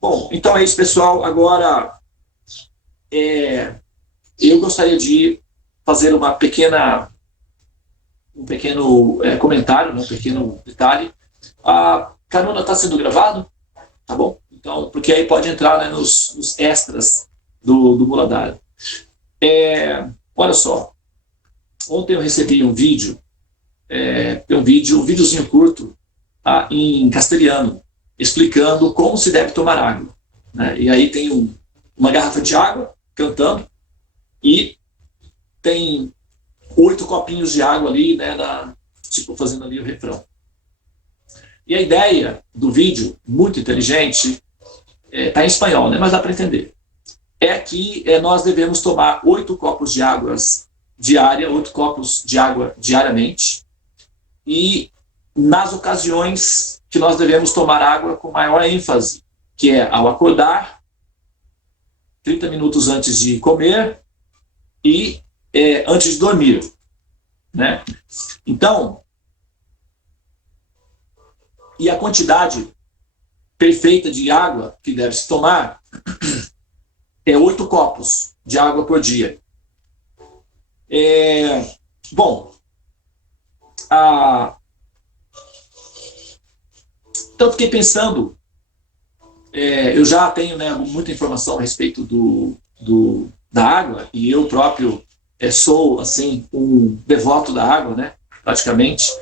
Bom, então é isso, pessoal. Agora, eu gostaria de fazer um pequeno comentário, né, um pequeno detalhe. A Canona está sendo gravado, tá bom? Então, porque aí pode entrar, né, nos extras do Muladhara. Olha só, ontem eu recebi um vídeo, um videozinho curto, em castelhano, explicando como se deve tomar água, né? E aí tem uma garrafa de água cantando e tem 8 copinhos de água ali, né, tipo fazendo ali o refrão. E a ideia do vídeo, muito inteligente, está em espanhol, né, mas dá para entender. É que nós devemos tomar 8 copos de água diária, 8 copos de água diariamente, e nas ocasiões que nós devemos tomar água com maior ênfase, que é ao acordar, 30 minutos antes de comer e antes de dormir, né? Então, e a quantidade perfeita de água que deve se tomar é 8 copos de água por dia. Bom, então fiquei pensando, eu já tenho, né, muita informação a respeito da água, e eu próprio sou assim um devoto da água, né, praticamente,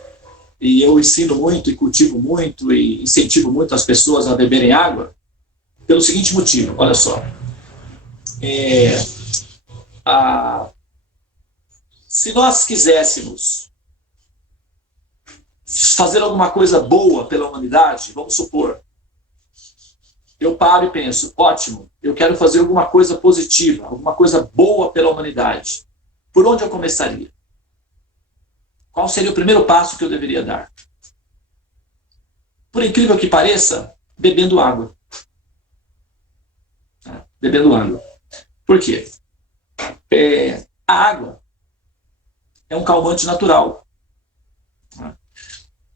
e eu ensino muito e cultivo muito e incentivo muito as pessoas a beberem água pelo seguinte motivo, olha só. Se nós quiséssemos fazer alguma coisa boa pela humanidade, vamos supor, eu paro e penso, ótimo, eu quero fazer alguma coisa positiva, alguma coisa boa pela humanidade. Por onde eu começaria? Qual seria o primeiro passo que eu deveria dar? Por incrível que pareça, bebendo água. Bebendo água. Por quê? A água é um calmante natural.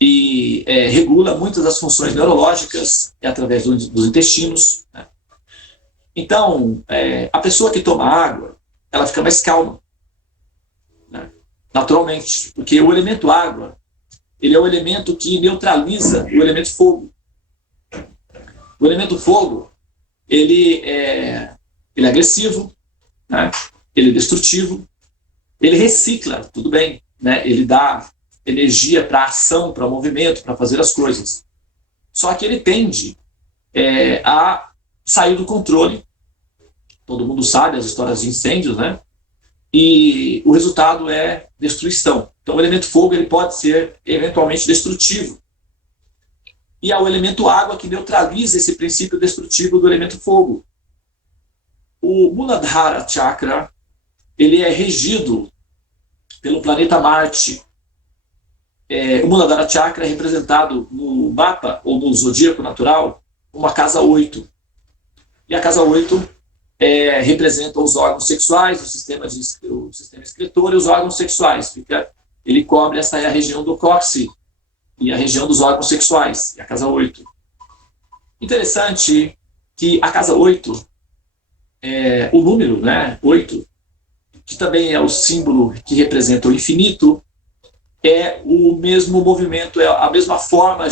E regula muitas das funções neurológicas através dos intestinos, né? Então, a pessoa que toma água, ela fica mais calma, né? Naturalmente, porque o elemento água, ele é o elemento que neutraliza o elemento fogo. O elemento fogo, ele é agressivo, né? Ele é destrutivo, ele recicla, tudo bem, né? Ele dá energia para ação, para movimento, para fazer as coisas. Só que ele tende a sair do controle. Todo mundo sabe as histórias de incêndios, né? E o resultado é destruição. Então o elemento fogo ele pode ser eventualmente destrutivo. E é o elemento água que neutraliza esse princípio destrutivo do elemento fogo. O Muladhara Chakra, ele é regido pelo planeta Marte. O Muladhara Chakra é representado no mapa, ou no zodíaco natural, uma casa 8. E a casa 8 representa os órgãos sexuais, o sistema excretor e os órgãos sexuais. Ele cobre essa a região do cóccix e a região dos órgãos sexuais, e a casa 8. Interessante que a casa 8, o número, né, 8, que também é o símbolo que representa o infinito, é o mesmo movimento, é a mesma forma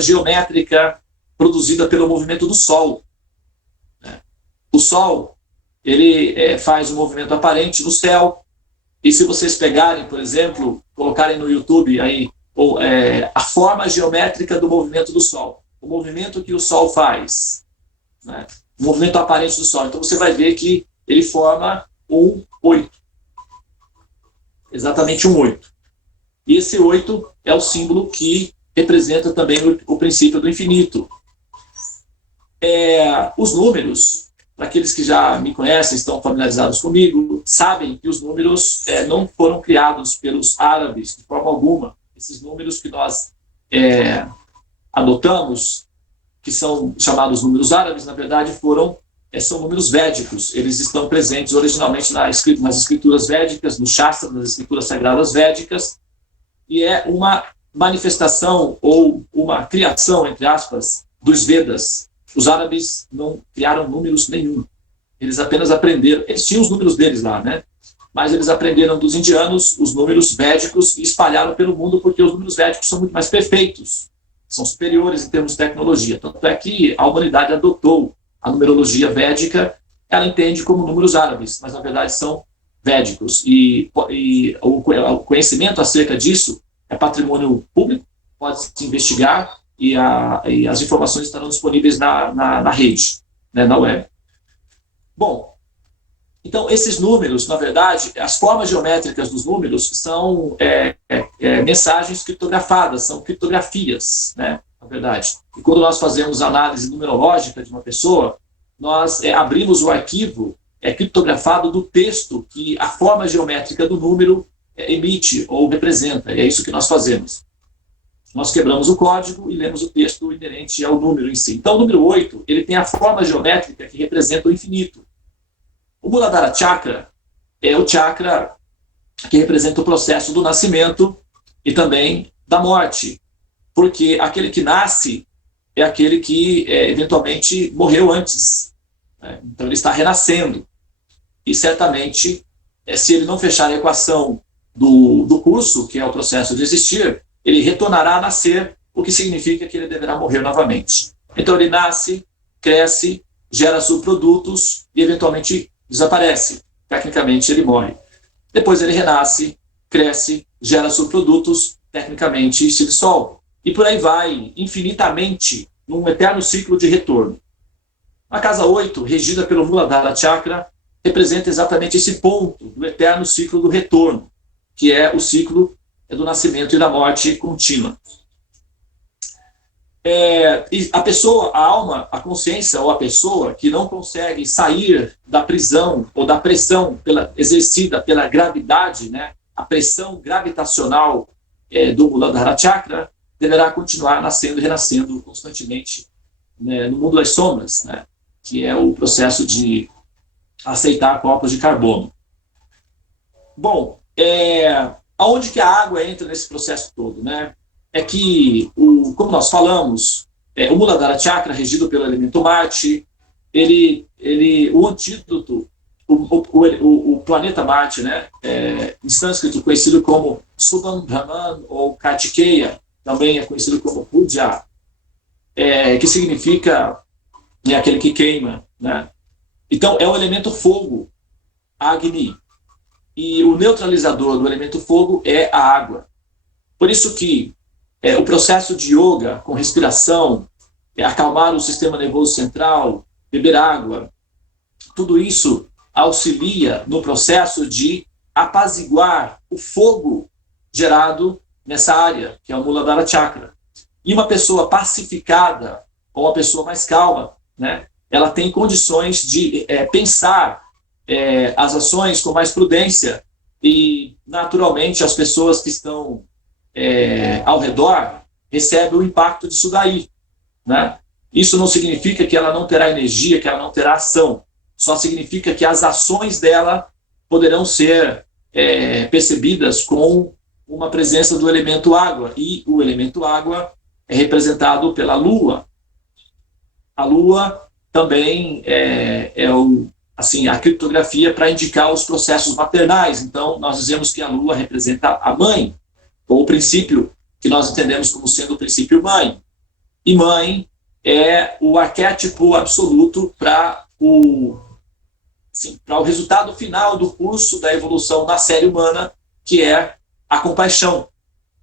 geométrica produzida pelo movimento do Sol. O Sol, ele faz um movimento aparente no céu, e se vocês pegarem, por exemplo, colocarem no YouTube aí, a forma geométrica do movimento do Sol, o movimento que o Sol faz, né? O movimento aparente do Sol, então você vai ver que ele forma um 8. Exatamente um 8. E esse 8 é o símbolo que representa também o princípio do infinito. Os números, para aqueles que já me conhecem, estão familiarizados comigo, sabem que os números não foram criados pelos árabes de forma alguma. Esses números que nós adotamos, que são chamados números árabes, na verdade são números védicos. Eles estão presentes originalmente nas escrituras védicas, no Shastra, nas escrituras sagradas védicas, e é uma manifestação ou uma criação, entre aspas, dos Vedas, os árabes não criaram números nenhum. Eles apenas aprenderam, eles tinham os números deles lá, né? Mas eles aprenderam dos indianos os números védicos e espalharam pelo mundo porque os números védicos são muito mais perfeitos, são superiores em termos de tecnologia. Tanto é que a humanidade adotou a numerologia védica, ela entende como números árabes, mas na verdade são védicos. E o conhecimento acerca disso é patrimônio público, pode-se investigar e as informações estarão disponíveis na rede, né, na web. Bom, então esses números, na verdade, as formas geométricas dos números são mensagens criptografadas, são criptografias, né, na verdade. E quando nós fazemos análise numerológica de uma pessoa, nós abrimos o arquivo criptografado do texto que a forma geométrica do número emite ou representa. E é isso que nós fazemos. Nós quebramos o código e lemos o texto inerente ao número em si. Então, o número 8, ele tem a forma geométrica que representa o infinito. O Muladhara Chakra é o chakra que representa o processo do nascimento e também da morte. Porque aquele que nasce é aquele que eventualmente morreu antes. Né? Então, ele está renascendo. E certamente, se ele não fechar a equação do curso, que é o processo de existir, ele retornará a nascer, o que significa que ele deverá morrer novamente. Então ele nasce, cresce, gera subprodutos e eventualmente desaparece. Tecnicamente ele morre. Depois ele renasce, cresce, gera subprodutos, tecnicamente se dissolve. E por aí vai, infinitamente, num eterno ciclo de retorno. A casa 8, regida pelo Muladhara Chakra, representa exatamente esse ponto do eterno ciclo do retorno, que é o ciclo do nascimento e da morte contínua. E a pessoa, a alma, a consciência ou a pessoa que não consegue sair da prisão ou da pressão exercida pela gravidade, né, a pressão gravitacional do Muladhara Chakra, deverá continuar nascendo e renascendo constantemente, né, no mundo das sombras, né, que é o processo de aceitar corpos de carbono. Bom, aonde que a água entra nesse processo todo, né? É que, como nós falamos, o Muladhara Chakra, regido pelo elemento Marte, o antídoto, o planeta Marte, né, em sânscrito conhecido como Subham Brahman ou Kartikeya, também é conhecido como Puja, que significa aquele que queima, né? Então, é o elemento fogo, Agni. E o neutralizador do elemento fogo é a água. Por isso que o processo de yoga com respiração, acalmar o sistema nervoso central, beber água, tudo isso auxilia no processo de apaziguar o fogo gerado nessa área, que é o Muladhara Chakra. E uma pessoa pacificada, ou uma pessoa mais calma, né, ela tem condições de pensar as ações com mais prudência e, naturalmente, as pessoas que estão ao redor recebem o impacto disso daí, né? Isso não significa que ela não terá energia, que ela não terá ação. Só significa que as ações dela poderão ser percebidas com uma presença do elemento água. E o elemento água é representado pela Lua. A Lua também a criptografia para indicar os processos maternais. Então, nós dizemos que a Lua representa a mãe, ou o princípio que nós entendemos como sendo o princípio mãe. E mãe é o arquétipo absoluto para o resultado final do curso da evolução na série humana, que é a compaixão.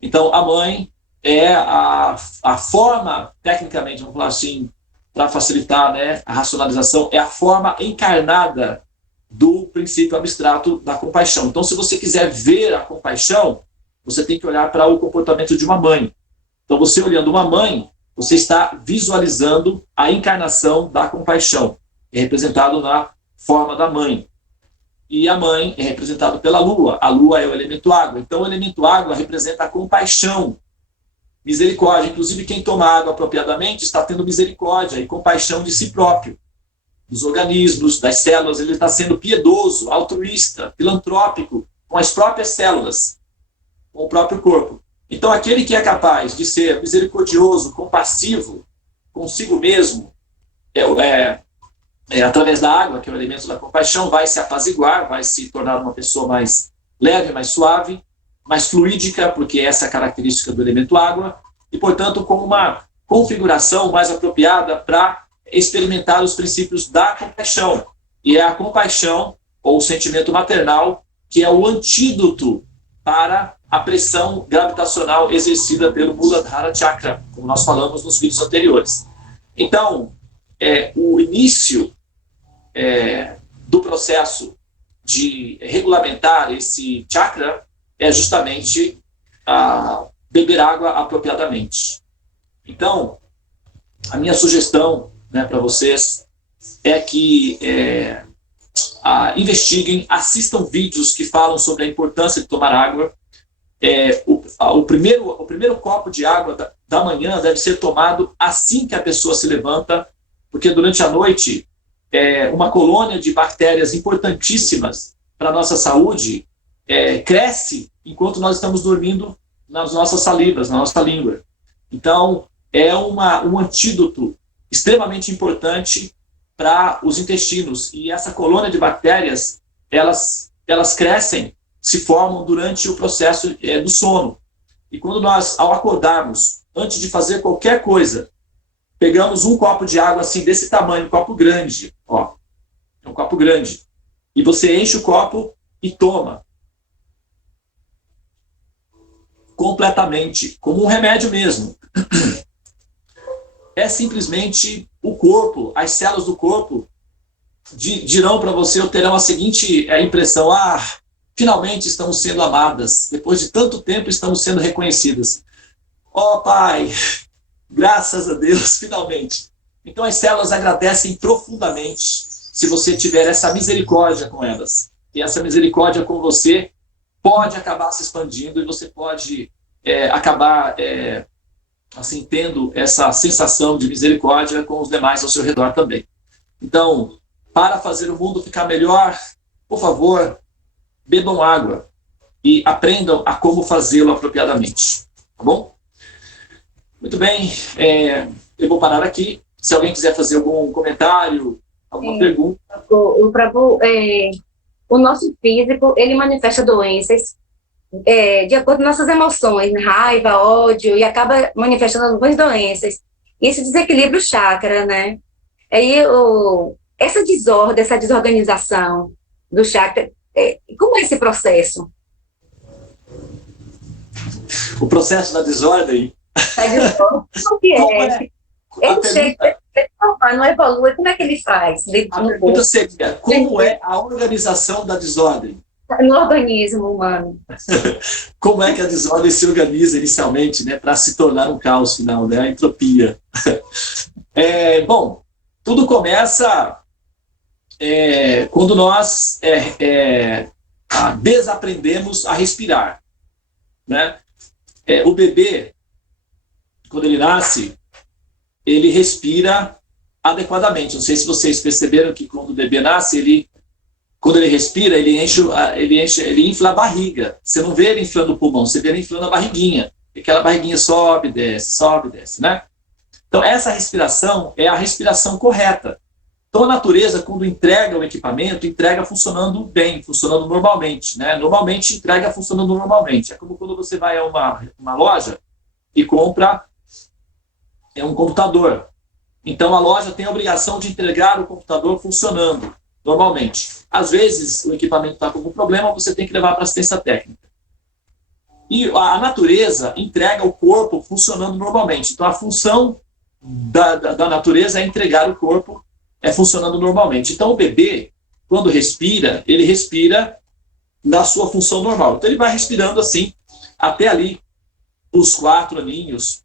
Então, a mãe é a forma, tecnicamente, vamos falar assim, para facilitar, né, a racionalização, é a forma encarnada do princípio abstrato da compaixão. Então, se você quiser ver a compaixão, você tem que olhar para o comportamento de uma mãe. Então, você olhando uma mãe, você está visualizando a encarnação da compaixão. É representado na forma da mãe. E a mãe é representada pela Lua. A Lua é o elemento água. Então, o elemento água representa a compaixão, misericórdia. Inclusive, quem toma água apropriadamente está tendo misericórdia e compaixão de si próprio, dos organismos, das células. Ele está sendo piedoso, altruísta, filantrópico com as próprias células, com o próprio corpo. Então, aquele que é capaz de ser misericordioso, compassivo consigo mesmo, através da água, que é o elemento da compaixão, vai se apaziguar, vai se tornar uma pessoa mais leve, mais suave, mais fluídica, porque essa é a característica do elemento água, e, portanto, com uma configuração mais apropriada para experimentar os princípios da compaixão. E é a compaixão, ou o sentimento maternal, que é o antídoto para a pressão gravitacional exercida pelo Muladhara Chakra, como nós falamos nos vídeos anteriores. Então, o início do processo de regulamentar esse chakra é justamente beber água apropriadamente. Então, a minha sugestão, né, para vocês é que investiguem, assistam vídeos que falam sobre a importância de tomar água. O primeiro copo de água da manhã deve ser tomado assim que a pessoa se levanta, porque durante a noite uma colônia de bactérias importantíssimas para a nossa saúde cresce enquanto nós estamos dormindo nas nossas salivas, na nossa língua. Então, é um antídoto extremamente importante para os intestinos. E essa colônia de bactérias, elas crescem, se formam durante o processo do sono. E quando nós, ao acordarmos, antes de fazer qualquer coisa, pegamos um copo de água assim, desse tamanho, um copo grande, ó, é um copo grande, e você enche o copo e toma. Completamente, como um remédio mesmo. É simplesmente o corpo, as células do corpo dirão para você, ou terão a seguinte impressão: finalmente estamos sendo amadas, depois de tanto tempo estamos sendo reconhecidas. Ó Pai, graças a Deus, finalmente. Então as células agradecem profundamente se você tiver essa misericórdia com elas. E essa misericórdia com você pode acabar se expandindo e você pode acabar assim, tendo essa sensação de misericórdia com os demais ao seu redor também. Então, para fazer o mundo ficar melhor, por favor, bebam água e aprendam a como fazê-lo apropriadamente. Tá bom? Muito bem, eu vou parar aqui. Se alguém quiser fazer algum comentário, alguma pergunta. O nosso físico, ele manifesta doenças de acordo com nossas emoções, né? Raiva, ódio, e acaba manifestando algumas doenças. Isso desequilibra o chakra, né? Aí, essa desordem, essa desorganização do chakra, como é esse processo? O processo da desordem? Como que é? Ele chega, não evolui, como é que ele faz? A pergunta seria, como é a organização da desordem? No organismo humano. Como é que a desordem se organiza inicialmente, né, para se tornar um caos final, né, a entropia? Bom, tudo começa quando nós desaprendemos a respirar, né? O bebê, quando ele nasce, ele respira adequadamente. Não sei se vocês perceberam que quando o bebê nasce, quando ele respira, ele infla a barriga. Você não vê ele inflando o pulmão, você vê ele inflando a barriguinha. E aquela barriguinha sobe, desce, né? Então, essa respiração é a respiração correta. Então, a natureza, quando entrega o equipamento, entrega funcionando bem, funcionando normalmente, né? Normalmente, entrega funcionando normalmente. É como quando você vai a uma loja e compra um computador. Então, a loja tem a obrigação de entregar o computador funcionando normalmente. Às vezes, o equipamento está com algum problema, você tem que levar para assistência técnica. E a natureza entrega o corpo funcionando normalmente. Então, a função da natureza é entregar o corpo funcionando normalmente. Então, o bebê, quando respira, ele respira na sua função normal. Então, ele vai respirando assim, até ali, os 4 aninhos,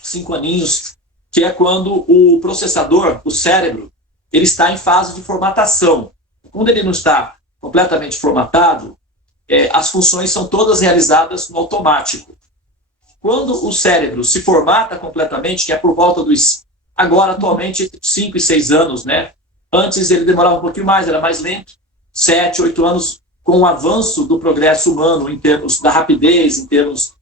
5 aninhos, que é quando o processador, o cérebro, ele está em fase de formatação. Quando ele não está completamente formatado, as funções são todas realizadas no automático. Quando o cérebro se formata completamente, que é por volta dos, agora atualmente, 5 e 6 anos, né? Antes ele demorava um pouquinho mais, era mais lento, 7, 8 anos, com o avanço do progresso humano em termos da rapidez, em termos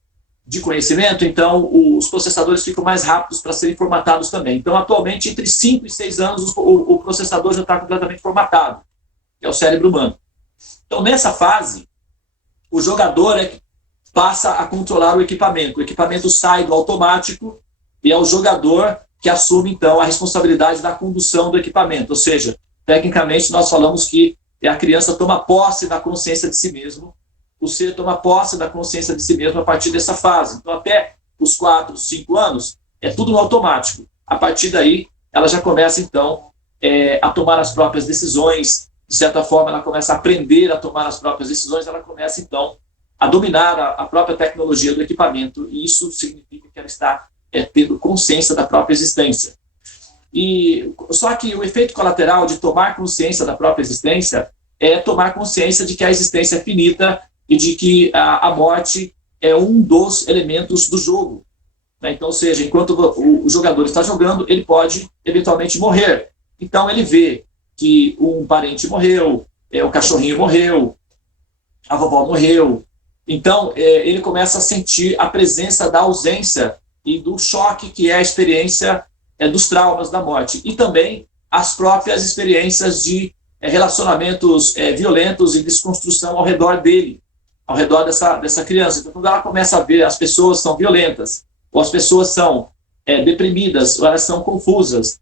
de conhecimento, então os processadores ficam mais rápidos para serem formatados também. Então, atualmente, entre 5 e 6 anos, o processador já está completamente formatado, que é o cérebro humano. Então, nessa fase, o jogador passa a controlar o equipamento sai do automático e é o jogador que assume, então, a responsabilidade da condução do equipamento. Ou seja, tecnicamente, nós falamos que a criança toma posse da consciência de si mesmo, o ser toma posse da consciência de si mesmo a partir dessa fase. Então, até os 4, 5 anos, é tudo no automático. A partir daí, ela já começa, então, a tomar as próprias decisões. De certa forma, ela começa a aprender a tomar as próprias decisões, ela começa, então, a dominar a própria tecnologia do equipamento, e isso significa que ela está tendo consciência da própria existência. Só que o efeito colateral de tomar consciência da própria existência é tomar consciência de que a existência é finita e de que a morte é um dos elementos do jogo. Né? Então, ou seja, enquanto o jogador está jogando, ele pode eventualmente morrer. Então, ele vê que um parente morreu, o cachorrinho morreu, a vovó morreu. Então, ele começa a sentir a presença da ausência e do choque que é a experiência dos traumas da morte. E também as próprias experiências de relacionamentos violentos e desconstrução ao redor dele, ao redor dessa criança. Então, quando ela começa a ver as pessoas são violentas, ou as pessoas são deprimidas, ou elas são confusas,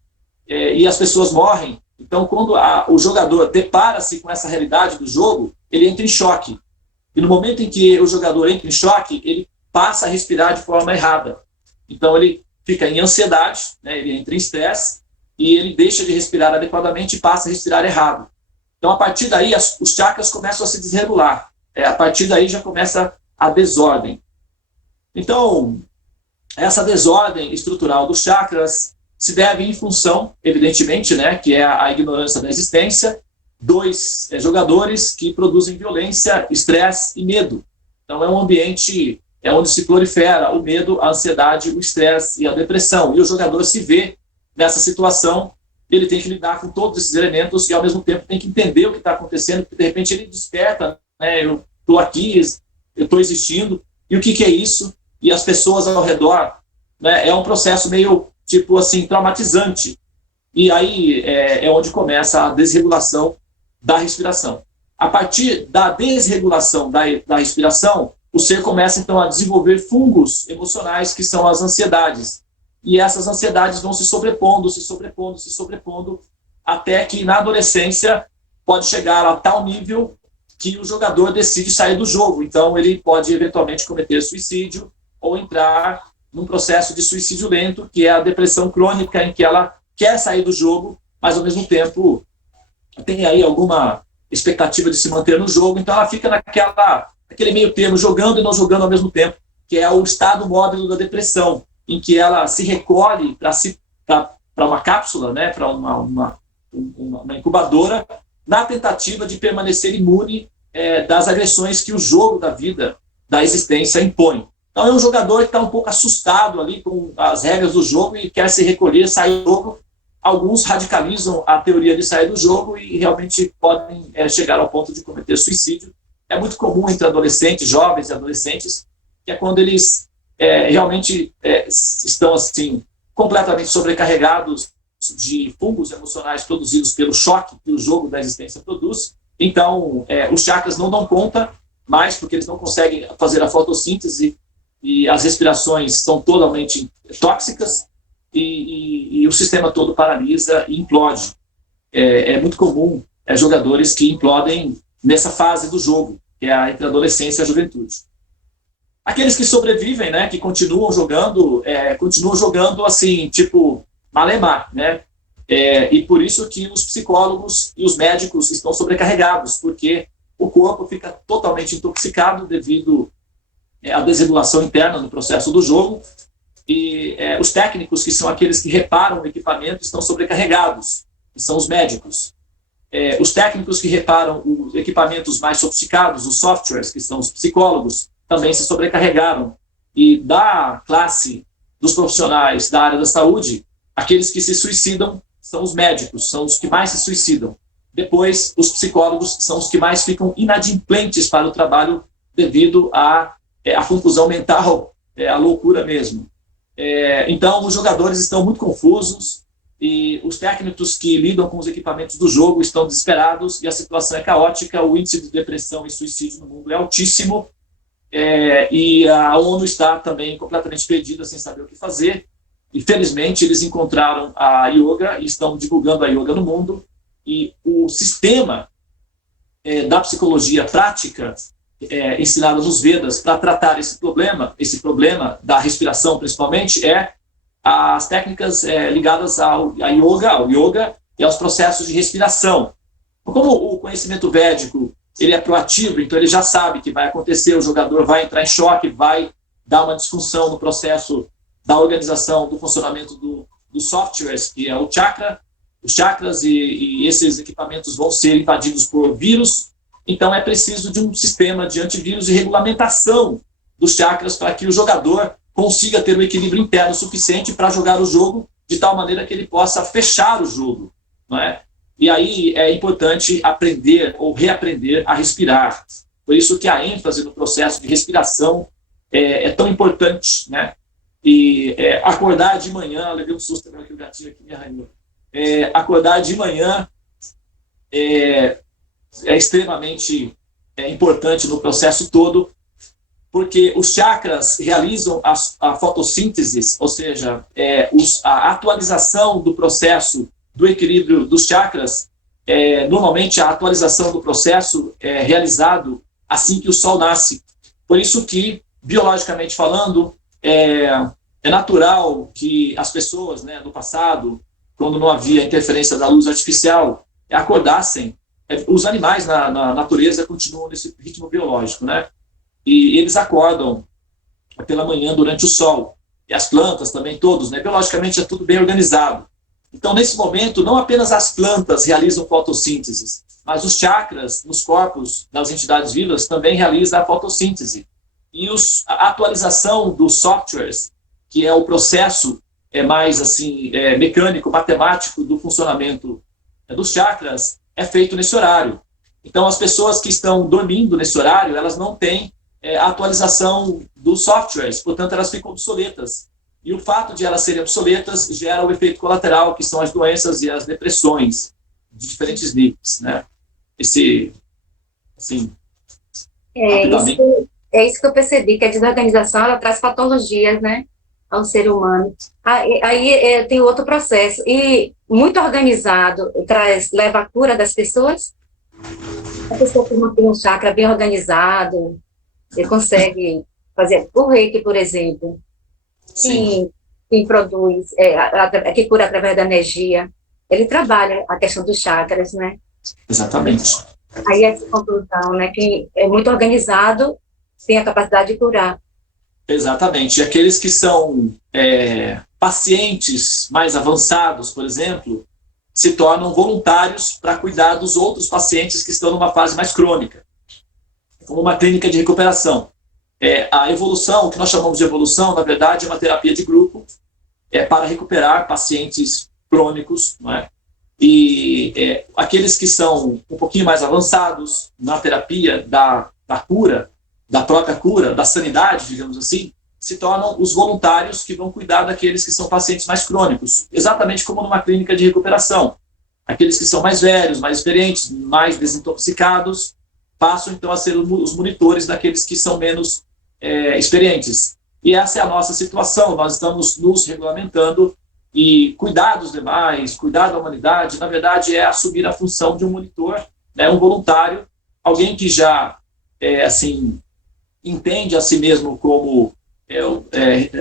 e as pessoas morrem, então, quando o jogador depara-se com essa realidade do jogo, ele entra em choque. E no momento em que o jogador entra em choque, ele passa a respirar de forma errada. Então, ele fica em ansiedade, né, ele entra em estresse, e ele deixa de respirar adequadamente e passa a respirar errado. Então, a partir daí, os chakras começam a se desregular. A partir daí já começa a desordem. Então, essa desordem estrutural dos chakras se deve em função, evidentemente, né, que é a ignorância da existência, 2 jogadores que produzem violência, estresse e medo. Então, é um ambiente onde se prolifera o medo, a ansiedade, o estresse e a depressão. E o jogador se vê nessa situação, ele tem que lidar com todos esses elementos e, ao mesmo tempo, tem que entender o que está acontecendo, porque, de repente, ele desperta, né, eu estou aqui, eu estou existindo, e o que é isso? E as pessoas ao redor, né, é um processo meio, tipo assim, traumatizante. E aí é onde começa a desregulação da respiração. A partir da desregulação da respiração, o ser começa, então, a desenvolver fungos emocionais, que são as ansiedades. E essas ansiedades vão se sobrepondo, até que, na adolescência, pode chegar a tal nível que o jogador decide sair do jogo. Então, ele pode, eventualmente, cometer suicídio ou entrar num processo de suicídio lento, que é a depressão crônica, em que ela quer sair do jogo, mas, ao mesmo tempo, tem aí alguma expectativa de se manter no jogo. Então, ela fica naquele meio termo, jogando e não jogando ao mesmo tempo, que é o estado móbil da depressão, em que ela se recolhe para uma cápsula, né, para uma incubadora, na tentativa de permanecer imune das agressões que o jogo da vida, da existência, impõe. Então, é um jogador que está um pouco assustado ali com as regras do jogo e quer se recolher, sair do jogo. Alguns radicalizam a teoria de sair do jogo e realmente podem chegar ao ponto de cometer suicídio. É muito comum entre adolescentes, jovens e adolescentes, que é quando eles realmente estão assim, completamente sobrecarregados de fungos emocionais produzidos pelo choque que o jogo da existência produz. Então, os chakras não dão conta mais, porque eles não conseguem fazer a fotossíntese e as respirações são totalmente tóxicas e o sistema todo paralisa e implode. É muito comum jogadores que implodem nessa fase do jogo, que é entre a adolescência e a juventude. Aqueles que sobrevivem, né, que continuam jogando assim, tipo, malemar, né? E por isso que os psicólogos e os médicos estão sobrecarregados, porque o corpo fica totalmente intoxicado devido à desregulação interna no processo do jogo, e os técnicos, que são aqueles que reparam o equipamento, estão sobrecarregados, que são os médicos. Os técnicos que reparam os equipamentos mais sofisticados, os softwares, que são os psicólogos, também se sobrecarregaram. E da classe dos profissionais da área da saúde, aqueles que se suicidam são os médicos, são os que mais se suicidam. Depois, os psicólogos são os que mais ficam inadimplentes para o trabalho devido à confusão mental a loucura mesmo. Então, os jogadores estão muito confusos e os técnicos que lidam com os equipamentos do jogo estão desesperados e a situação é caótica, o índice de depressão e suicídio no mundo é altíssimo, e a ONU está também completamente perdida, sem saber o que fazer. E, felizmente, eles encontraram a yoga e estão divulgando a yoga no mundo, e o sistema da psicologia prática ensinado nos Vedas para tratar esse problema da respiração, principalmente, as técnicas ligadas ao yoga e aos processos de respiração. Como o conhecimento védico ele é proativo, então ele já sabe que vai acontecer, o jogador vai entrar em choque, vai dar uma disfunção no processo da organização do funcionamento dos softwares, que é os chakras, e esses equipamentos vão ser invadidos por vírus. Então é preciso de um sistema de antivírus e regulamentação dos chakras para que o jogador consiga ter um equilíbrio interno suficiente para jogar o jogo de tal maneira que ele possa fechar o jogo, não é? E aí é importante aprender ou reaprender a respirar. Por isso que a ênfase no processo de respiração é tão importante, né? E acordar de manhã, levei um susto agora que o gatinho aqui me arranhou. Acordar de manhã é extremamente importante no processo todo, porque os chakras realizam a fotossíntese, ou seja, a atualização do processo do equilíbrio dos chakras. Normalmente a atualização do processo é realizado assim que o sol nasce. Por isso que, biologicamente falando, é natural que as pessoas, né, no passado, quando não havia interferência da luz artificial, acordassem. Os animais na natureza continuam nesse ritmo biológico, né? E eles acordam pela manhã durante o sol. E as plantas também, todos, né? Biologicamente é tudo bem organizado. Então, nesse momento, não apenas as plantas realizam fotossíntese, mas os chakras nos corpos das entidades vivas também realizam a fotossíntese. E a atualização dos softwares, que é o processo mais assim, mecânico, matemático do funcionamento dos chakras, é feito nesse horário. Então, as pessoas que estão dormindo nesse horário, elas não têm a atualização dos softwares, portanto, elas ficam obsoletas. E o fato de elas serem obsoletas gera o efeito colateral, que são as doenças e as depressões de diferentes níveis, né? Isso que eu percebi, que a desorganização, ela traz patologias, né, ao ser humano. Aí tem outro processo. E muito organizado leva à cura das pessoas? A pessoa que mantém um chakra bem organizado, ele consegue fazer o reiki, por exemplo, que produz, que cura através da energia. Ele trabalha a questão dos chakras, né? Exatamente. Aí essa conclusão, né? Quem é muito organizado tem a capacidade de curar. Exatamente. E aqueles que são pacientes mais avançados, por exemplo, se tornam voluntários para cuidar dos outros pacientes que estão numa fase mais crônica, como uma clínica de recuperação. A evolução, o que nós chamamos de evolução, na verdade, é uma terapia de grupo para recuperar pacientes crônicos, não é? E aqueles que são um pouquinho mais avançados na terapia da cura, da própria cura, da sanidade, digamos assim, se tornam os voluntários que vão cuidar daqueles que são pacientes mais crônicos, exatamente como numa clínica de recuperação. Aqueles que são mais velhos, mais experientes, mais desintoxicados, passam então a ser os monitores daqueles que são menos experientes. E essa é a nossa situação. Nós estamos nos regulamentando e cuidar dos demais, cuidar da humanidade, na verdade, é assumir a função de um monitor, né, um voluntário, alguém que já entende a si mesmo como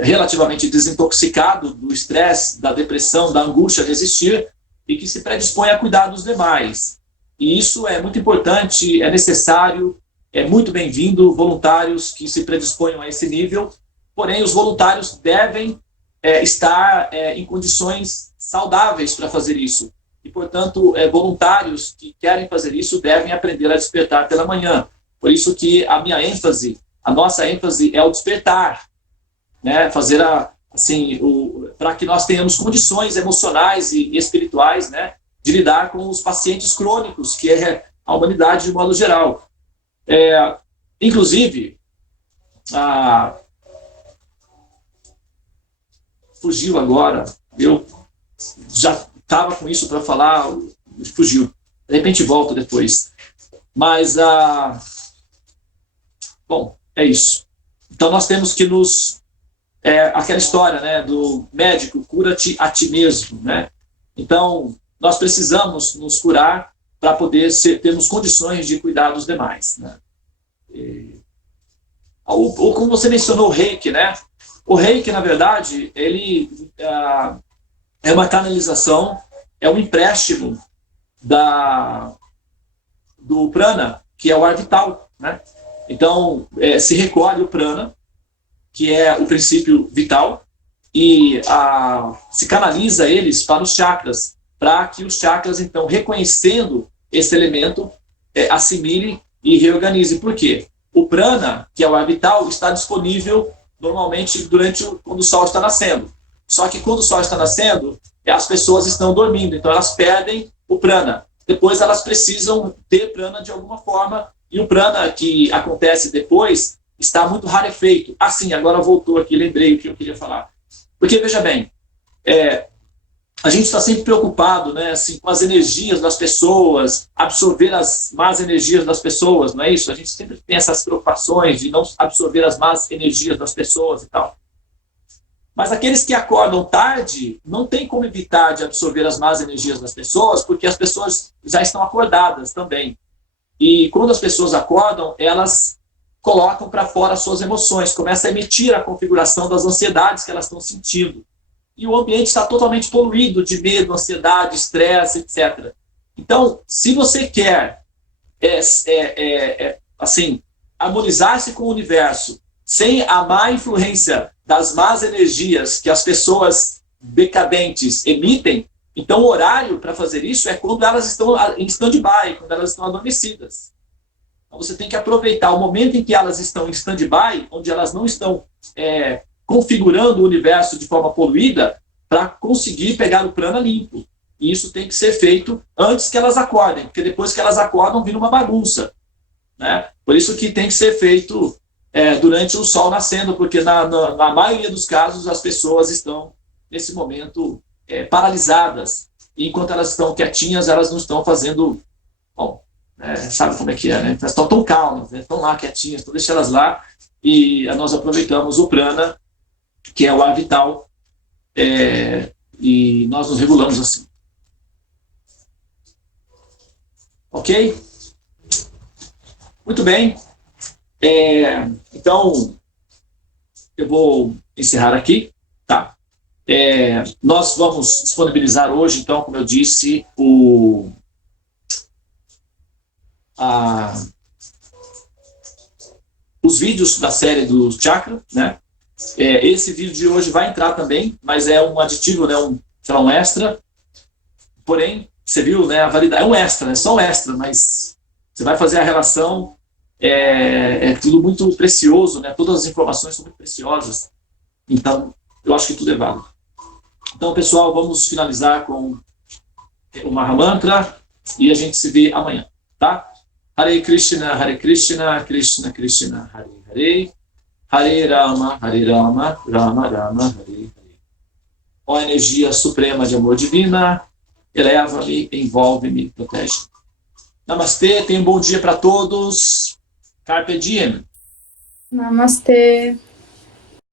relativamente desintoxicado do estresse, da depressão, da angústia de existir, e que se predispõe a cuidar dos demais. E isso é muito importante, é necessário, é muito bem-vindo, voluntários que se predisponham a esse nível, porém os voluntários devem estar em condições saudáveis para fazer isso. E, portanto, voluntários que querem fazer isso devem aprender a despertar pela manhã. Por isso que a nossa ênfase é o despertar, né? Fazer para que nós tenhamos condições emocionais e espirituais, né, de lidar com os pacientes crônicos, que é a humanidade de modo geral. Inclusive, fugiu agora. Eu já estava com isso para falar, fugiu. De repente volto depois. Mas, bom, é isso. Então nós temos que aquela história, né, do médico, cura-te a ti mesmo, né? Então, nós precisamos nos curar para poder termos condições de cuidar dos demais, né? Ou como você mencionou, o reiki, né? O reiki, na verdade, ele é uma canalização, é um empréstimo do prana, que é o ar vital, né? Então, se recolhe o prana, que é o princípio vital, e se canaliza eles para os chakras, para que os chakras, então, reconhecendo esse elemento, assimilem e reorganizem. Por quê? O prana, que é o ar vital, está disponível normalmente quando o sol está nascendo. Só que quando o sol está nascendo, as pessoas estão dormindo, então elas perdem o prana. Depois elas precisam ter prana de alguma forma, e o prana que acontece depois está muito rarefeito. Assim, agora voltou aqui, lembrei o que eu queria falar. Porque, veja bem, a gente está sempre preocupado, né, assim, com as energias das pessoas, absorver as más energias das pessoas, não é isso? A gente sempre tem essas preocupações de não absorver as más energias das pessoas e tal. Mas aqueles que acordam tarde não tem como evitar de absorver as más energias das pessoas, porque as pessoas já estão acordadas também. E quando as pessoas acordam, elas colocam para fora as suas emoções, começam a emitir a configuração das ansiedades que elas estão sentindo. E o ambiente está totalmente poluído de medo, ansiedade, estresse, etc. Então, se você quer assim, harmonizar-se com o universo sem a má influência das más energias que as pessoas decadentes emitem, então o horário para fazer isso é quando elas estão em stand-by, quando elas estão adormecidas. Então você tem que aproveitar o momento em que elas estão em stand-by, onde elas não estão configurando o universo de forma poluída, para conseguir pegar o prana limpo. E isso tem que ser feito antes que elas acordem, porque depois que elas acordam vira uma bagunça, né? Por isso que tem que ser feito durante o sol nascendo, porque na maioria dos casos as pessoas estão nesse momento paralisadas, e enquanto elas estão quietinhas, elas não estão fazendo, bom, sabe como é que é, né? Elas estão tão calmas, né? Estão lá quietinhas, então deixa elas lá, e nós aproveitamos o prana, que é o ar vital, e nós nos regulamos assim. Ok? Muito bem. Então, eu vou encerrar aqui, tá? Nós vamos disponibilizar hoje, então, como eu disse, os vídeos da série do chakra, né? Esse vídeo de hoje vai entrar também, mas é um aditivo, né? Um extra. Porém, você viu, né? A validade é um extra, né? Só um extra, mas você vai fazer a relação. É tudo muito precioso, né? Todas as informações são muito preciosas. Então, eu acho que tudo é válido. Então, pessoal, vamos finalizar com o Mahamantra e a gente se vê amanhã, tá? Hare Krishna, Krishna Krishna, Hare Hare, Hare Rama, Rama Rama, Hare Hare. Ó energia suprema de amor divina, eleva-me, envolve-me, protege. Namastê, tenha um bom dia para todos. Carpe diem. Namastê.